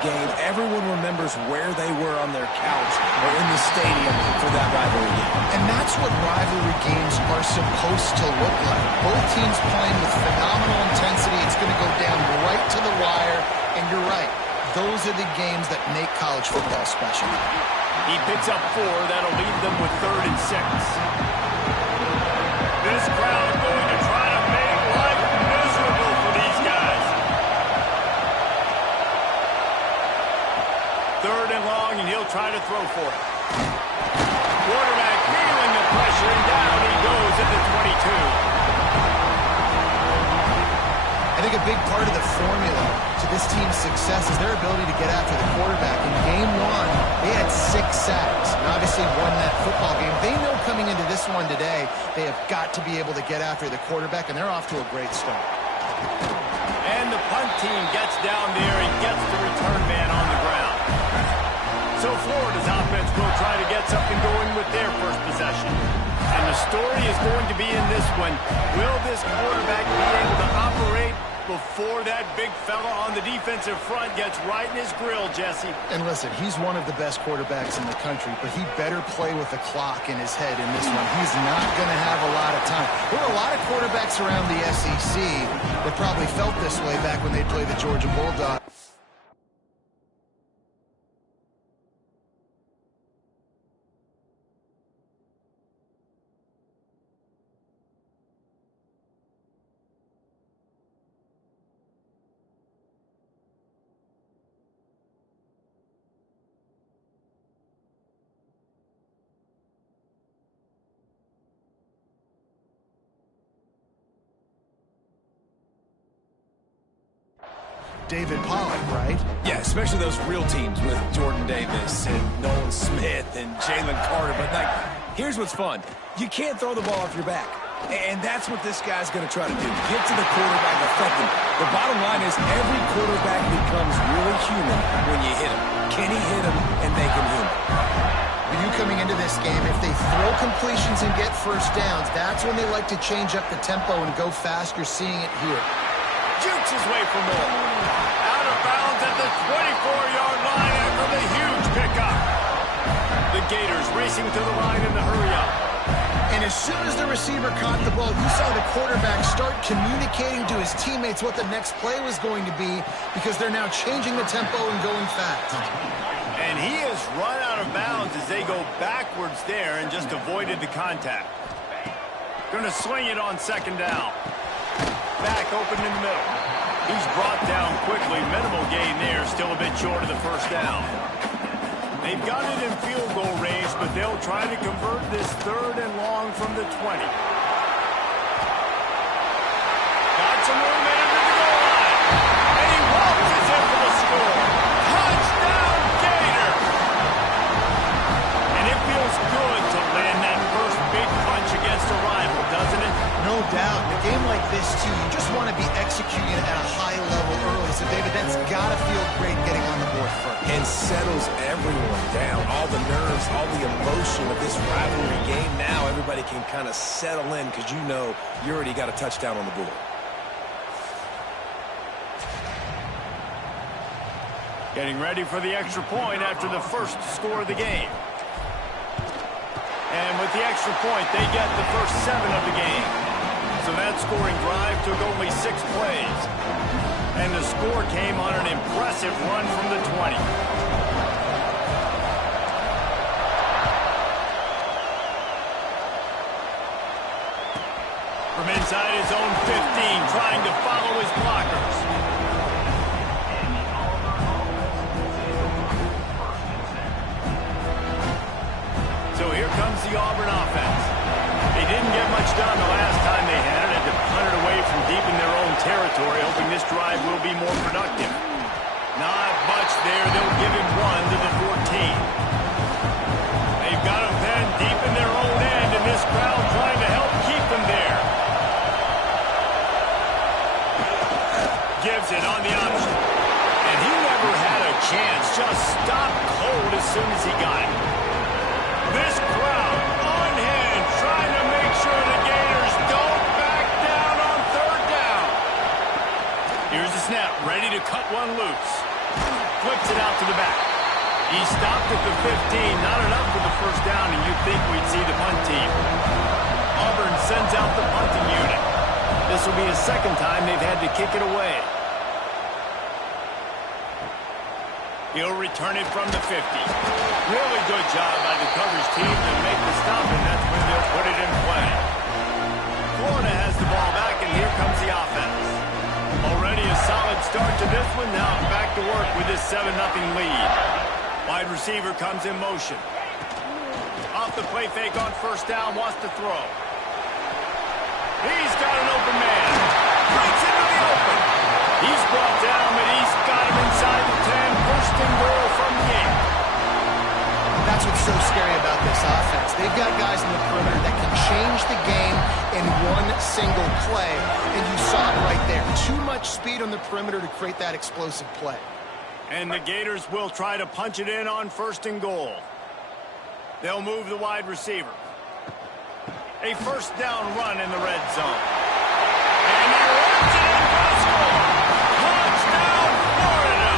game, everyone remembers where they were on their couch or in the stadium for that rivalry game. And that's what rivalry games are supposed to look like. Both teams playing with phenomenal intensity. It's going to go down right to the wire. And you're right. Those are the games that make college football special. He picks up 4. That'll leave them with 3rd and 6. This crowd going to try to make life miserable for these guys. 3rd and long, and he'll try to throw for it. Quarterback feeling the pressure, and down he goes at the 22. I think a big part of the formula to this team's success is their ability to get after the quarterback. In game 1, they had 6 sacks and obviously won that football game. They know coming into this one today, they have got to be able to get after the quarterback, and they're off to a great start. And the punt team gets down there and gets the return man on the ground. So Florida's offense will try to get something going with their first possession. And the story is going to be in this one. Will this quarterback be able to operate before that big fella on the defensive front gets right in his grill, Jesse? And listen, he's one of the best quarterbacks in the country, but he better play with the clock in his head in this one. He's not going to have a lot of time. There were a lot of quarterbacks around the SEC that probably felt this way back when they played the Georgia Bulldogs. David Pollock, right? Yeah, especially those real teams with Jordan Davis and Nolan Smith and Jalen Carter. But, like, here's what's fun. You can't throw the ball off your back. And that's what this guy's going to try to do. Get to the quarterback, affect him. The bottom line is every quarterback becomes really human when you hit him. Can he hit him and make him human? For you coming into this game, if they throw completions and get first downs, that's when they like to change up the tempo and go fast. You're seeing it here. Jukes his way for more. Out of bounds at the 24-yard line after the huge pickup. The Gators racing to the line in the hurry-up. And as soon as the receiver caught the ball, you saw the quarterback start communicating to his teammates what the next play was going to be because they're now changing the tempo and going fast. And he has run out of bounds as they go backwards there and just avoided the contact. Going to swing it on 2nd down. Back open in the middle. He's brought down quickly. Minimal gain there. Still a bit short of the first down. They've got it in field goal range, but they'll try to convert this 3rd and long from the 20. Got some room in to the goal line. And he walks in for the score. Touchdown, Gator! And it feels good to land that first big punch against a rival, doesn't it? No doubt. In a game like this, too, you just want to be executing at a high level early. So, David, that's got to feel great getting on the board first. And settles everyone down. All the nerves, all the emotion of this rivalry game. Now everybody can kind of settle in because you know you already got a touchdown on the board. Getting ready for the extra point after the first score of the game. And with the extra point, they get the first 7 of the game. So that scoring drive took only 6 plays. And the score came on an impressive run from the 20. From inside his own 15, trying to follow his blockers. So here comes the Auburn offense. They didn't get much done the last time they had it. Had to punt it away from deep in their own territory, hoping this drive will be more productive. Not much there. They'll give him 1 to the 14. They've got him then deep in their own end, and this crowd trying to help keep them there. Gives it on the option. And he never had a chance. Just stopped cold as soon as he got it. This crowd on hand trying to make sure the Gators don't back down on 3rd down. Here's the snap, ready to cut one loose. flips it out to the back. He stopped at the 15. Not enough for the first down, and you'd think we'd see the punt team. Auburn sends out the punting unit. This will be the second time they've had to kick it away. He'll return it from the 50. Really good job by the coverage team to make the stop, and that's when they'll put it in play. Florida has the ball back, and here comes the offense. Already a solid start to this one. Now back to work with this 7-0 lead. Wide receiver comes in motion. Off the play fake on first down, wants to throw. He's got an open man. Breaks into the open. He's brought down, but he's got him inside the 10. First and goal from the 8. That's what's so scary about this offense. They've got guys in the perimeter that can change the game in one single play, and you saw it right there. Too much speed on the perimeter to create that explosive play. And the Gators will try to punch it in on first and goal. They'll move the wide receiver. A first down run in the red zone. And he runs it in for a score. Touchdown, Florida!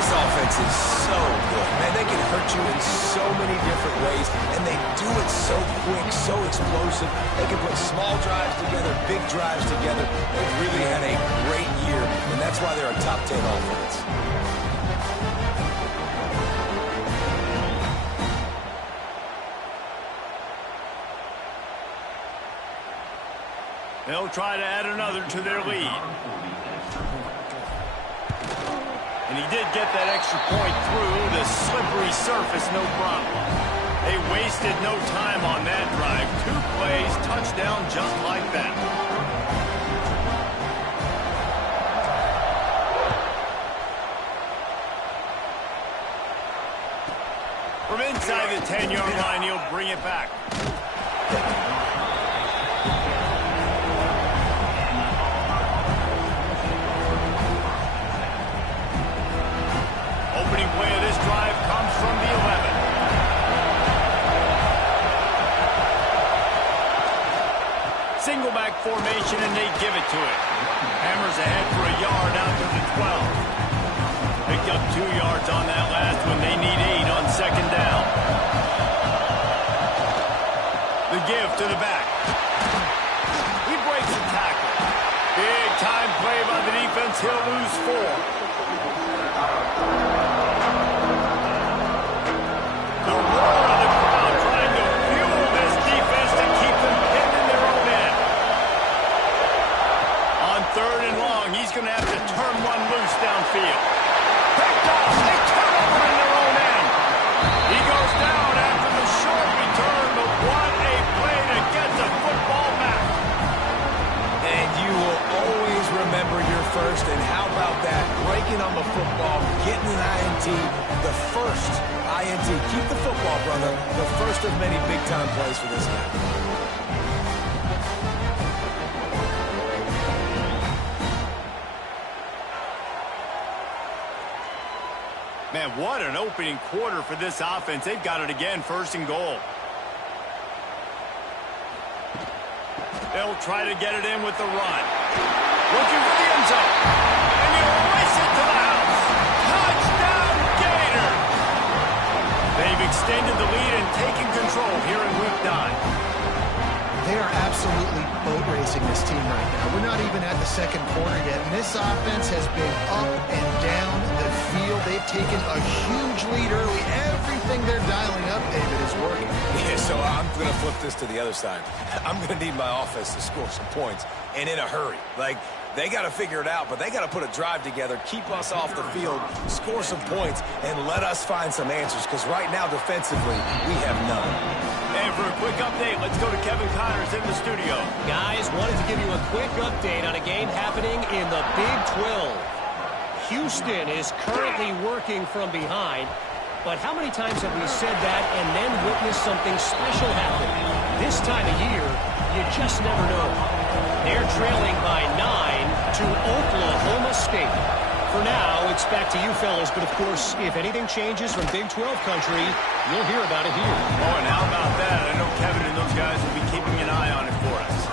This offense is so good. Man, they can hurt you in so many different ways, and they do it so quick, so explosive. They can put small drives together, big drives together. They've really had a great year, and that's why they're a top 10 offense. They'll try to add another to their lead. And he did get that extra point through the slippery surface, no problem. They wasted no time on that drive. 2 plays, touchdown just like that. From inside the 10-yard line, he'll bring it back. Opening play of this drive comes from the 11. Single back formation, and they give it to it. Hammers ahead for a yard out to the 12. Picked up 2 yards on that last one. They need 8 on second down. The give to the back. He breaks the tackle. Big time play by the defense. He'll lose 4. The roar of the crowd trying to fuel this defense to keep them pinned in their own end. On 3rd and long, he's going to have to turn one loose downfield. Picked off. They turn over in their own end. He goes down after the short return, but what a play to get the football back. And you will always remember your first, and how about that? Breaking on the football, getting an INT, the first INT. Keep the football, brother. The first of many big-time plays for this guy. Man, what an opening quarter for this offense. They've got it again, first and goal. They'll try to get it in with the run. Looking for the end zone. And he'll race it to the house. Touchdown, Gator! They've extended the lead and taken control here in week 9. They are absolutely boat racing this team right now. We're not even at the second quarter yet, and this offense has been up and down the field. They've taken a huge lead early. Everything they're dialing up, David, is working. Yeah, so I'm going to flip this to the other side. I'm going to need my offense to score some points, and in a hurry. Like, they got to figure it out, but they got to put a drive together, keep us off the field, score some points, and let us find some answers, because right now, defensively, we have none. And for a quick update, let's go to Kevin Connors in the studio. Guys, wanted to give you a quick update on a game happening in the Big 12. Houston is currently working from behind, but how many times have we said that and then witnessed something special happen? This time of year, you just never know. They're trailing by 9 to Oklahoma State. For now, it's back to you fellas, but of course, if anything changes from Big 12 country, you'll hear about it here. Oh, and how about that? I know Kevin and those guys will be keeping an eye on it for us.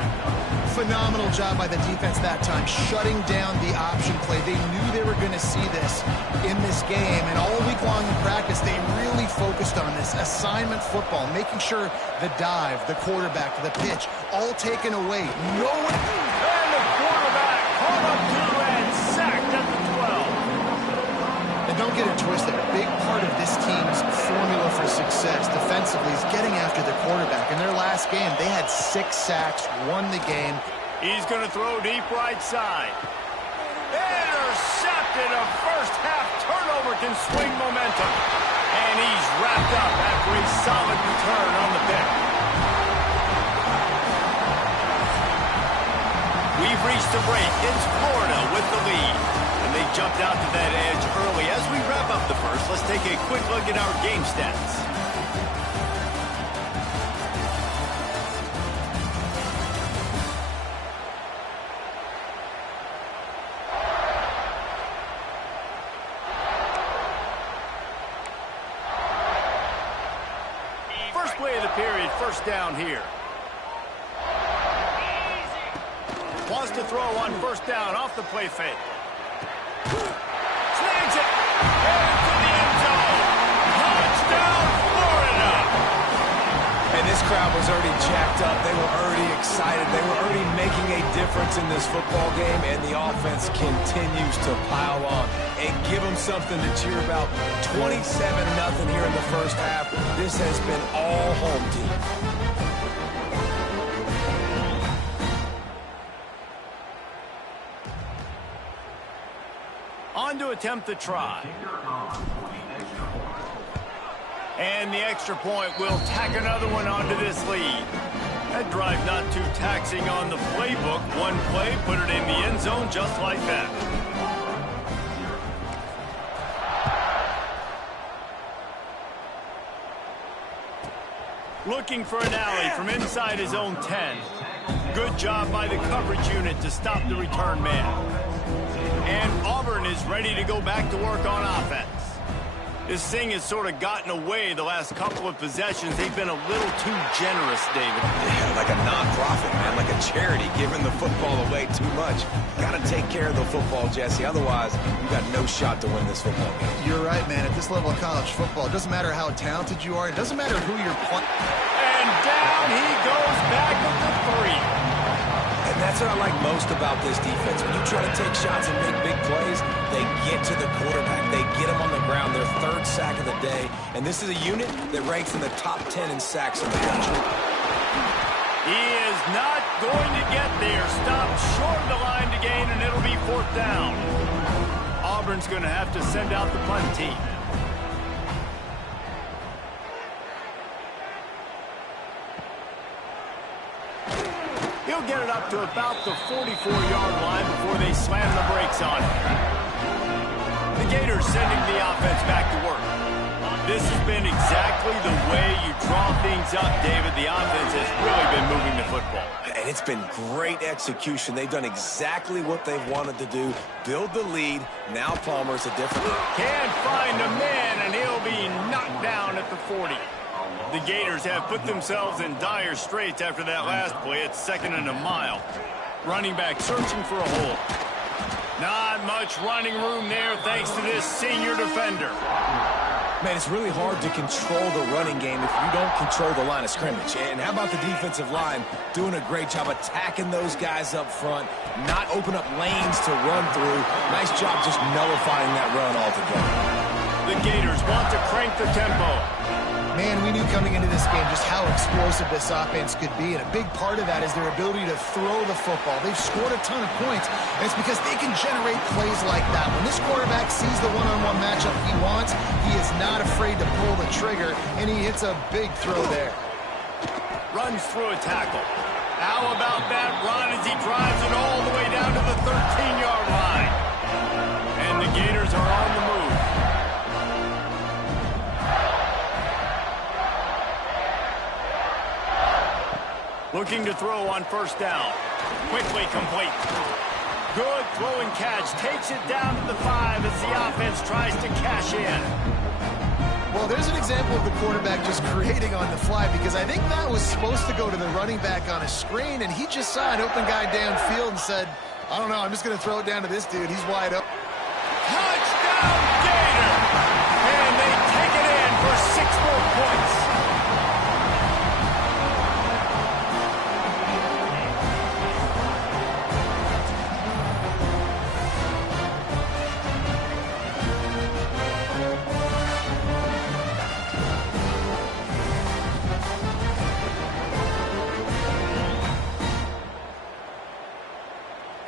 Phenomenal job by the defense that time, shutting down the option play. They knew they were going to see this in this game, and all week long in practice, they really focused on this assignment football, making sure the dive, the quarterback, the pitch, all taken away. No one... And the quarterback caught up to and sacked at the 12. And don't get it twisted. A big part of this team's formula for success defensively is getting after the quarterback. In their last game, they had 6 sacks, won the game. He's going to throw deep right side. Intercepted. A first half turnover can swing momentum. And he's wrapped up after a solid return on the pick. We've reached the break. It's Florida with the lead. And they jumped out to that edge early. As we wrap up the first, let's take a quick look at our game stats. First play of the period, first down here. Wants to throw on first down off the play fake. Snags it. Into the end zone. Touchdown, Florida. And this crowd was already jacked up. They were already excited. They were already making a difference in this football game, and the offense continues to pile on and give them something to cheer about. 27-0 here in the first half. This has been all home team. On to attempt the try. And the extra point will tack another one onto this lead. That drive not too taxing on the playbook. One play, put it in the end zone just like that. Looking for an alley from inside his own 10. Good job by the coverage unit to stop the return man. And Auburn is ready to go back to work on offense. This thing has sort of gotten away the last couple of possessions. They've been a little too generous, David. Yeah, like a non-profit, man, like a charity, giving the football away too much. Got to take care of the football, Jesse. Otherwise, you got no shot to win this football game. You're right, man. At this level of college football, it doesn't matter how talented you are. It doesn't matter who you're playing. And down he goes back with the 3. And that's what I like most about this defense. When you try to take shots and make big plays, they get to the quarterback. They get him on the ground, their 3rd sack of the day. And this is a unit that ranks in the top 10 in sacks in the country. He is not going to get there. Stopped short of the line to gain, and it'll be 4th down. Auburn's going to have to send out the punt team. He'll get it up to about the 44-yard line before they slam the brakes on it. The Gators sending the offense back to work. This has been exactly the way you draw things up, David. The offense has really been moving the football. And it's been great execution. They've done exactly what they've wanted to do. Build the lead. Now Palmer's a different... Can't find a man, and he'll be knocked down at the 40. The Gators have put themselves in dire straits after that last play. It's 2nd and a mile. Running back searching for a hole. Not much running room there thanks to this senior defender. Man, it's really hard to control the running game if you don't control the line of scrimmage. And how about the defensive line doing a great job attacking those guys up front, not open up lanes to run through. Nice job just nullifying that run altogether. The Gators want to crank the tempo. Man, we knew coming into this game just how explosive this offense could be, and a big part of that is their ability to throw the football. They've scored a ton of points, and it's because they can generate plays like that. When this quarterback sees the one-on-one matchup he wants, he is not afraid to pull the trigger, and he hits a big throw there. Runs through a tackle. How about that run as he drives it all the way down to the 13-yard line? And the Gators are on the move. Looking to throw on first down. Quickly complete. Good throwing catch. Takes it down to the 5 as the offense tries to cash in. Well, there's an example of the quarterback just creating on the fly, because I think that was supposed to go to the running back on a screen, and he just saw an open guy downfield and said, I don't know, I'm just going to throw it down to this dude. He's wide open. Touchdown, Gator! And they take it in for 6 more points.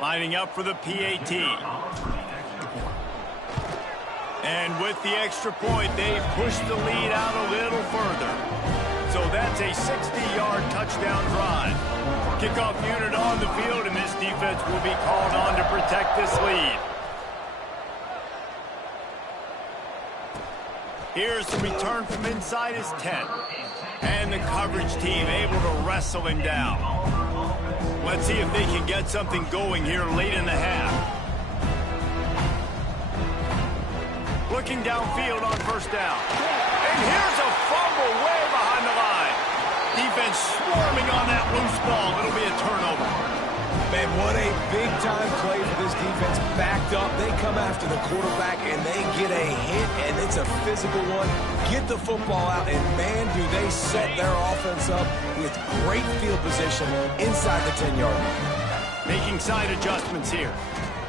Lining up for the PAT. And with the extra point, they've pushed the lead out a little further. So that's a 60-yard touchdown drive. Kickoff unit on the field, and this defense will be called on to protect this lead. Here's the return from inside his 10. And the coverage team able to wrestle him down. Let's see if they can get something going here late in the half. Looking downfield on first down. And here's a fumble way behind the line. Defense swarming on that loose ball. It'll be a turnover. Man, what a big-time play for this defense. Backed up, they come after the quarterback, and they get a hit, and it's a physical one. Get the football out, and man, do they set their offense up with great field position inside the 10-yard line. Making side adjustments here.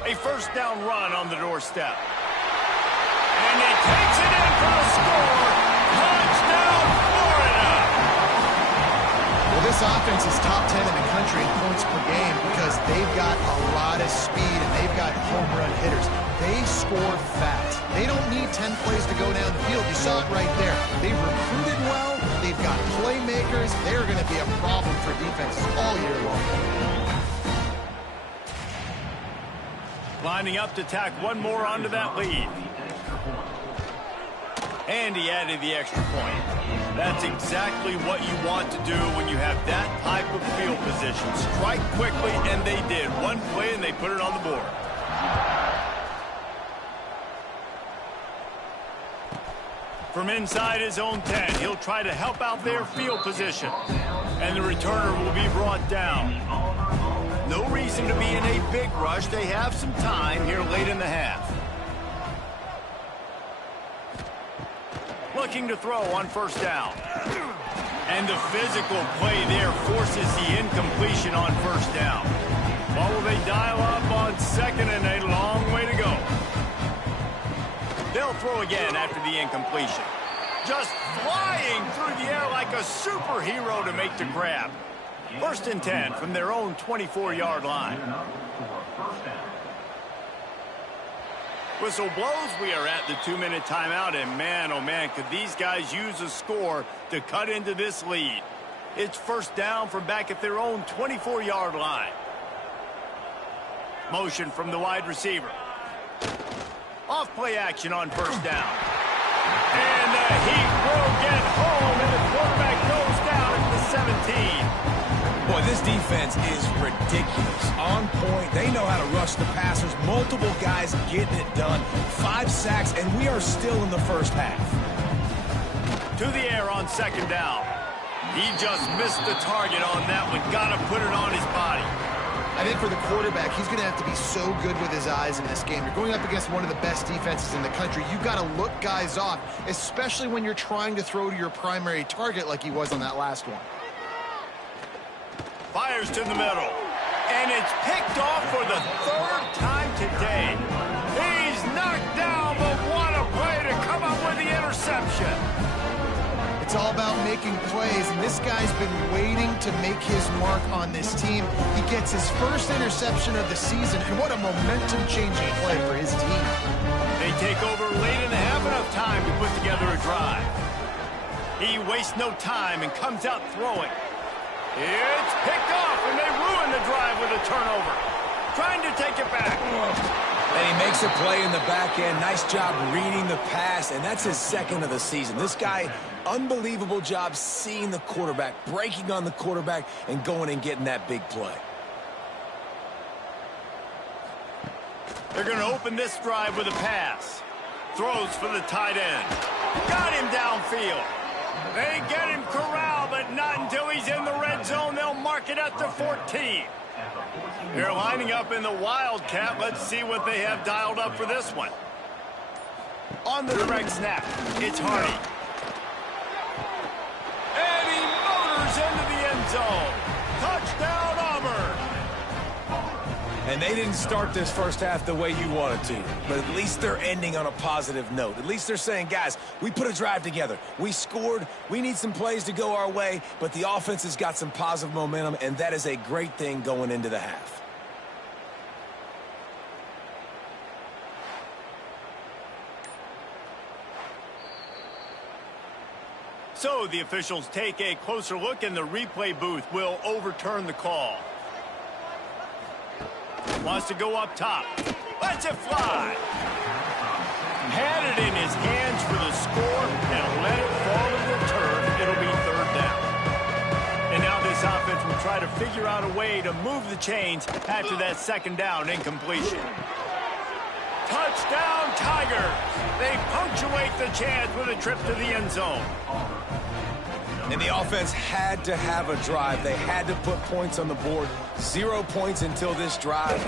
A first down run on the doorstep. And he takes it in for the score. Touchdown, Florida! Well, this offense is top 10 in the country in points per game because they've got a lot of speed and they've got home run hitters. They score fast. They don't need 10 plays to go down the field. You saw it right there. They've recruited well. They've got playmakers. They're going to be a problem for defenses all year long. Lining up to tack one more onto that lead. And he added the extra point. That's exactly what you want to do when you have that type of field position. Strike quickly, and they did. One play, and they put it on the board. From inside his own 10, he'll try to help out their field position. And the returner will be brought down. No reason to be in a big rush. They have some time here late in the half. Looking to throw on first down. And the physical play there forces the incompletion on first down. What will they dial up on second, and a long way to go? They'll throw again after the incompletion. Just flying through the air like a superhero to make the grab. First and 10 from their own 24-yard line. Whistle blows. We are at the 2-minute timeout, and man, oh man, could these guys use a score to cut into this lead. It's first down from back at their own 24-yard line. Motion from the wide receiver. Off play action on first down. And the heat will get home, and the quarterback goes down at the 17. Boy, this defense is ridiculous. On point. They know how to rush the passers. Multiple guys getting it done. 5 sacks, and we are still in the first half. To the air on second down. He just missed the target on that one. Got to put it on his body. I think for the quarterback, he's going to have to be so good with his eyes in this game. You're going up against one of the best defenses in the country. You've got to look guys off, especially when you're trying to throw to your primary target like he was on that last one. Fires to the middle. And it's picked off for the 3rd time today. He's knocked down, but what a play to come up with the interception. It's all about making plays, and this guy's been waiting to make his mark on this team. He gets his first interception of the season, and what a momentum-changing play for his team. They take over late in the half, enough time to put together a drive. He wastes no time and comes out throwing. It's picked off, and they ruin the drive with a turnover. Trying to take it back. And he makes a play in the back end. Nice job reading the pass, and that's his 2nd of the season. This guy, unbelievable job seeing the quarterback, breaking on the quarterback, and going and getting that big play. They're going to open this drive with a pass. Throws for the tight end. Got him downfield. They get him corralled, but not until he's in the red zone. They'll mark it at the 14. They're lining up in the Wildcat. Let's see what they have dialed up for this one. On the direct snap, it's Hardy. And he motors into the end zone. Touchdown, Auburn. And they didn't start this first half the way you wanted to, but at least they're ending on a positive note. At least they're saying, guys, we put a drive together. We scored. We need some plays to go our way, but the offense has got some positive momentum, and that is a great thing going into the half. So the officials take a closer look, and the replay booth will overturn the call. Wants to go up top. Lets it fly. Had it in his hands for the score and let it fall to return. It'll be third down. And now this offense will try to figure out a way to move the chains after that second down incompletion. Touchdown, Tigers! They punctuate the chance with a trip to the end zone. And the offense had to have a drive. They had to put points on the board. 0 points until this drive.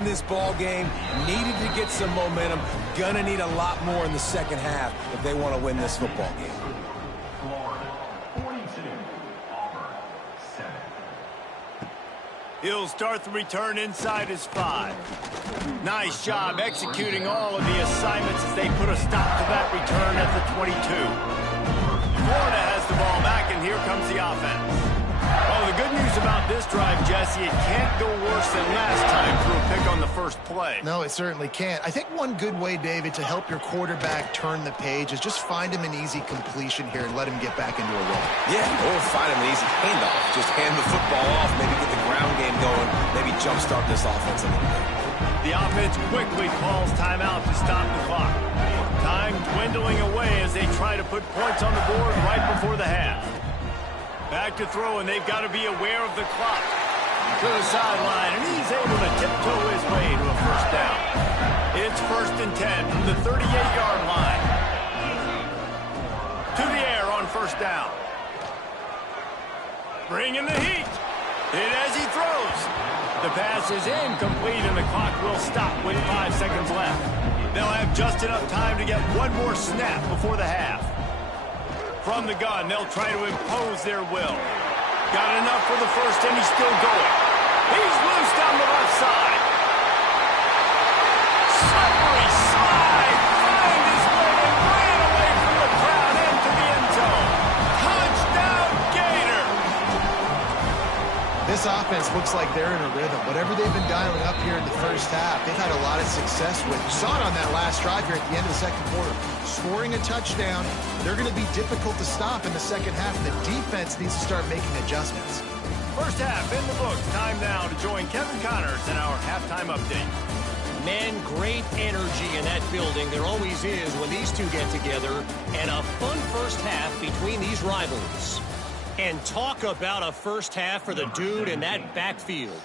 In this ball game, needed to get some momentum. Gonna need a lot more in the second half if they want to win this football game. He'll start the return inside his 5. Nice job executing all of the assignments as they put a stop to that return at the 22. Florida has the ball back, and here comes the offense. Oh, the good news about this drive, Jesse, it can't go worse than last time through a pick on the first play. No, it certainly can't. I think one good way, David, to help your quarterback turn the page is just find him an easy completion here and let him get back into a run. Yeah, or find him an easy handoff. Just hand the football off, maybe get the ground game going, maybe jumpstart this offense a little bit. The offense quickly calls timeout to stop the clock. Time dwindling away as they try to put points on the board right before the half. Back to throw, and they've got to be aware of the clock. To the sideline, and he's able to tiptoe his way to a first down. It's 1st and 10 from the 38-yard line. To the air on first down. Bringing the heat. Hit as he throws. The pass is incomplete, and the clock will stop with 5 seconds left. They'll have just enough time to get one more snap before the half. From the gun, they'll try to impose their will. Got enough for the first, and he's still going. He's loose down the left side. Slippery slide. Find his way and ran away from the crowd into the end zone. Touchdown, Gator. This offense looks like they're in a rhythm. Whatever they've been dialing up here in the first half, they've had a lot of success with. You saw it on that last drive here at the end of the second quarter. Scoring a touchdown, they're going to be difficult to stop in the second half. The defense needs to start making adjustments. First half in the books. Time now to join Kevin Connors in our halftime update. Man, great energy in that building. There always is when these two get together. And a fun first half between these rivals. And talk about a first half for the dude in that backfield.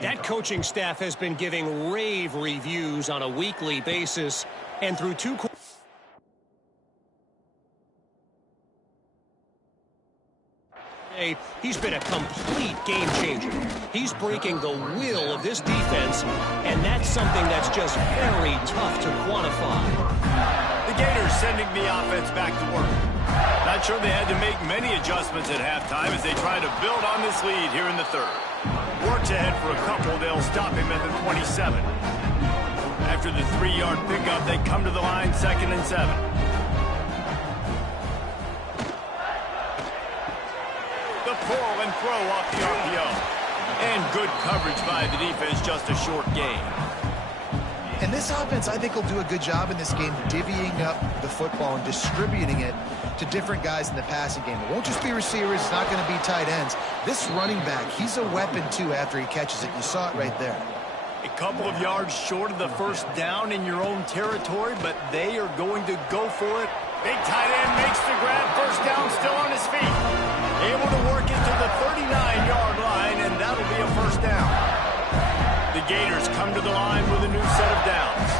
That coaching staff has been giving rave reviews on a weekly basis. And through two quarters, he's been a complete game changer. He's breaking the will of this defense, and that's something that's just very tough to quantify. The Gators sending the offense back to work. Not sure they had to make many adjustments at halftime as they try to build on this lead here in the third. Works ahead for a couple. They'll stop him at the 27. After the 3-yard pickup, they come to the line 2nd and 7. The pull and throw off the RPO. And good coverage by the defense, just a short gain. And this offense, I think, will do a good job in this game divvying up the football and distributing it to different guys in the passing game. It won't just be receivers. It's not going to be tight ends. This running back, he's a weapon, too, after he catches it. You saw it right there. A couple of yards short of the first down in your own territory, but they are going to go for it. Big tight end makes the grab. First down, still on his feet. Able to work it to the 39-yard line, and that'll be a first down. The Gators come to the line with a new set of downs.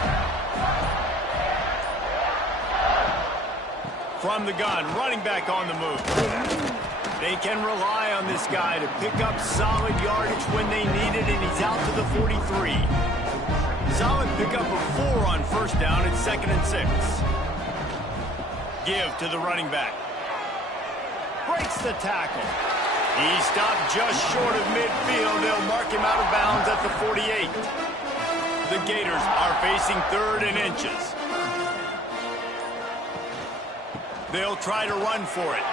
From the gun, running back on the move. They can rely on this guy to pick up solid yardage when they need it, and he's out to the 43. Solid pickup of 4 on first down at 2nd and 6. Give to the running back. Breaks the tackle. He stopped just short of midfield. They'll mark him out of bounds at the 48. The Gators are facing 3rd and inches. They'll try to run for it.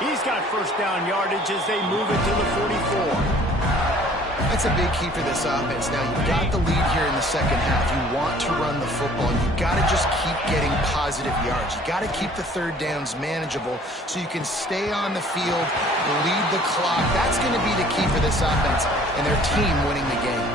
He's got first down yardage as they move it to the 44. That's a big key for this offense. Now, you've got the lead here in the second half. You want to run the football, and you've got to just keep getting positive yards. You've got to keep the third downs manageable so you can stay on the field, lead the clock. That's going to be the key for this offense and their team winning the game.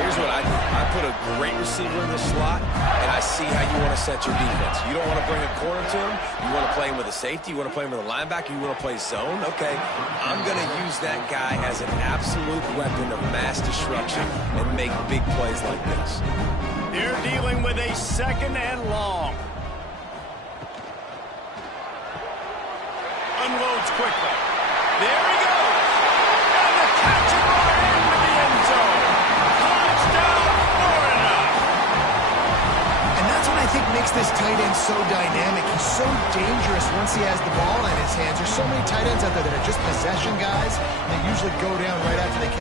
Here's what I do. I put a great receiver in the slot, and I see how you want to set your defense. You don't want to bring a corner to him. You want to play him with a safety. You want to play him with a linebacker. You want to play zone. Okay, I'm going to use that guy as an absolute weapon of mass destruction and make big plays like this. They're dealing with a 2nd and long. Unloads quickly. There he goes. And the catch and run into the end zone. I think makes this tight end so dynamic. He's so dangerous once he has the ball in his hands. There's so many tight ends out there that are just possession guys. They usually go down right after they catch.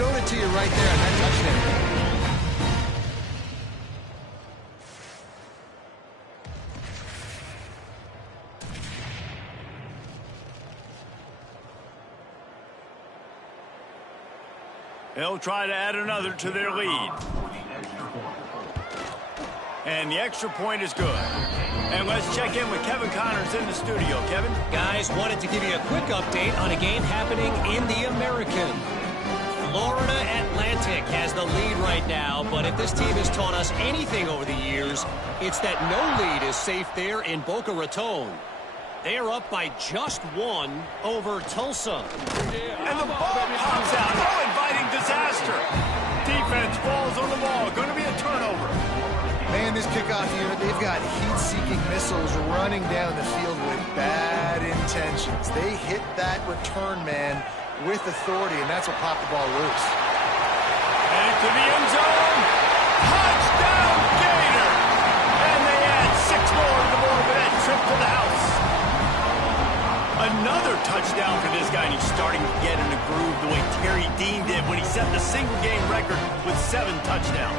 showed it to you right there on that touchdown. They'll try to add another to their lead. And the extra point is good. And let's check in with Kevin Connors in the studio. Kevin? Guys, wanted to give you a quick update on a game happening in the American. Florida Atlantic has the lead right now, but if this team has taught us anything over the years, it's that no lead is safe there in Boca Raton. They are up by just one over Tulsa. And the ball pops out. Oh, inviting disaster. Defense falls on the ball. Going to be a turnover. Man, this kickoff unit, they've got heat-seeking missiles running down the field with bad intentions. They hit that return man with authority, and that's what popped the ball loose. And into the end zone. Touchdown, Gator. And they add 6 more to the board with that trip to the house. Another touchdown for this guy, and he's starting to get in the groove the way Terry Dean did when he set the single-game record with 7 touchdowns.